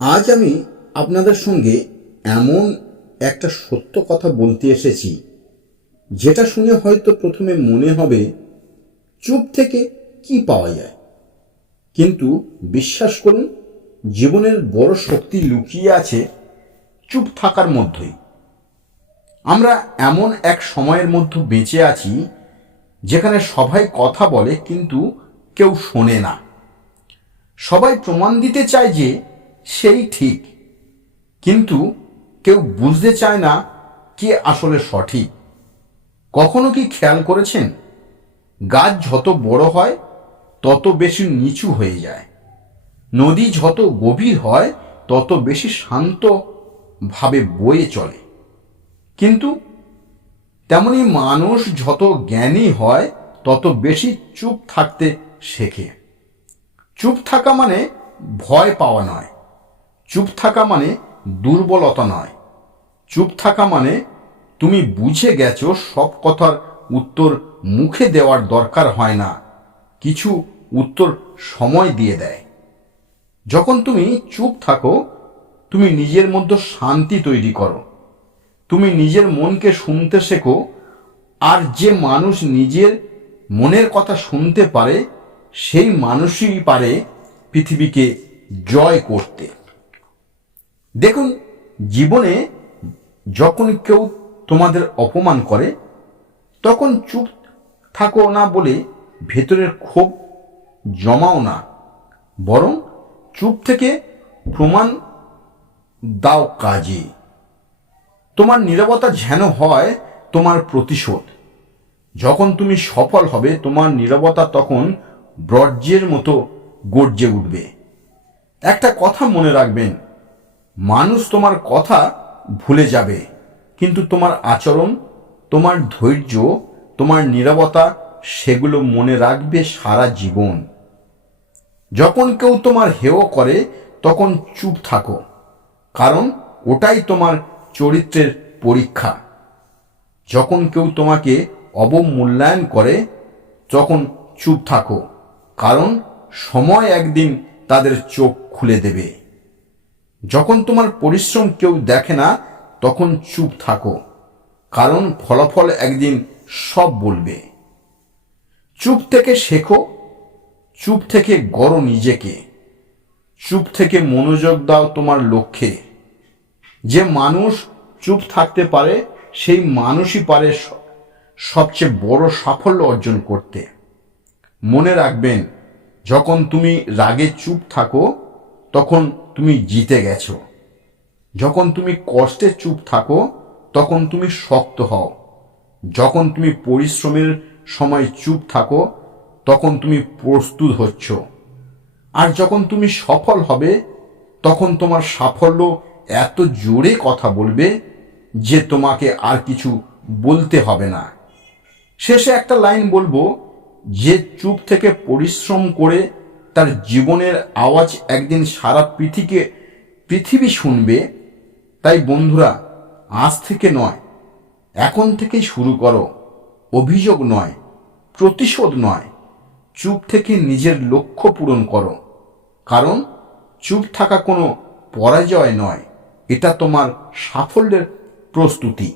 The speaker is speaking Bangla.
আজ আমি আপনাদের সঙ্গে এমন একটা সত্য কথা বলতে এসেছি, যেটা শুনে হয়তো প্রথমে মনে হবে, চুপ থেকে কি পাওয়া যায়? কিন্তু বিশ্বাস করুন, জীবনের বড় শক্তি লুকিয়ে আছে চুপ থাকার মধ্যেই। আমরা এমন এক সময়ের মধ্যে বেঁচে আছি, যেখানে সবাই কথা বলে কিন্তু কেউ শোনে না। সবাই প্রমাণ দিতে চায় যে সেই ঠিক। কিন্তু কেউ বুঝতে চায় না কে আসলে সঠিক। কখনো কি খেয়াল করেছেন? গাছ যত বড় হয়, তত বেশি নিচু হয়ে যায়। নদী যত গভীর হয়, তত বেশি শান্ত ভাবে বয়ে চলে। কিন্তু তেমনি মানুষ যত জ্ঞানী হয়, তত বেশি চুপ থাকতে শেখে। চুপ থাকা মানে ভয় পাওয়া নয়। চুপ থাকা মানে দুর্বলতা নয়। চুপ থাকা মানে তুমি বুঝে গেছো সব কথার উত্তর মুখে দেওয়ার দরকার হয় না, কিছু উত্তর সময় দিয়ে দেয়। যখন তুমি চুপ থাকো, তুমি নিজের মধ্যে শান্তি তৈরি করো। তুমি নিজের মনকে শুনতে শেখো, আর যে মানুষ নিজের মনের কথা শুনতে পারে, সেই মানুষই পারে পৃথিবীকে জয় করতে। দেখুন, জীবনে যখন কেউ তোমাদের অপমান করে, তখন চুপ থাকো না বলে ভেতরের ক্ষোভ জমাও না, বরং চুপ থেকে প্রমাণ দাও কাজে। তোমার নীরবতা যেন হয়, তোমার প্রতিশোধ। যখন তুমি সফল হবে, তোমার নীরবতা তখন ব্রজ্যের মতো গর্জে উঠবে। একটা কথা মনে রাখবেন মানুষ তোমার কথা ভুলে যাবে, কিন্তু তোমার আচরণ, তোমার ধৈর্য, তোমার নীরবতা, সেগুলো মনে রাখবে সারা জীবন। যখন কেউ তোমার হেয় করে, তখন চুপ থাকো, কারণ ওটাই তোমার চরিত্রের পরীক্ষা। যখন কেউ তোমাকে অবমূল্যায়ন করে, তখন চুপ থাকো, কারণ সময় একদিন তাদের চোখ খুলে দেবে। যখন তোমার পরিশ্রম কেউ দেখে না, তখন চুপ থাকো, কারণ ফলাফল একদিন সব বলবে। চুপ থেকে শেখো, চুপ থেকে গড়ো নিজেকে, চুপ থেকে মনোযোগ দাও তোমার লক্ষ্যে। যে মানুষ চুপ থাকতে পারে, সেই মানুষই পারে সবচেয়ে বড় সাফল্য অর্জন করতে। মনে রাখবেন, যখন তুমি রাগে চুপ থাকো তখন তুমি জিতে গেছো। যখন তুমি কষ্টে চুপ থাকো, তখন তুমি শক্ত হও। যখন তুমি পরিশ্রমের সময় চুপ থাকো, তখন তুমি প্রস্তুত হচ্ছ। আর যখন তুমি সফল হবে, তখন তোমার সাফল্য এত জোরে কথা বলবে যে তোমাকে আর কিছু বলতে হবে না। শেষে একটা লাইন বলব, যে চুপ থেকে পরিশ্রম করে তার জীবনের আওয়াজ একদিন সারা পৃথিবীকে, পৃথিবী শুনবে, তাই বন্ধুরা, আজ থেকে নয়, এখন থেকেই শুরু করো। অভিযোগ নয়, প্রতিশোধ নয়, চুপ থেকে নিজের লক্ষ্য পূরণ করো। কারণ, চুপ থাকা কোনো পরাজয় নয়, এটা তোমার সাফল্যের প্রস্তুতি।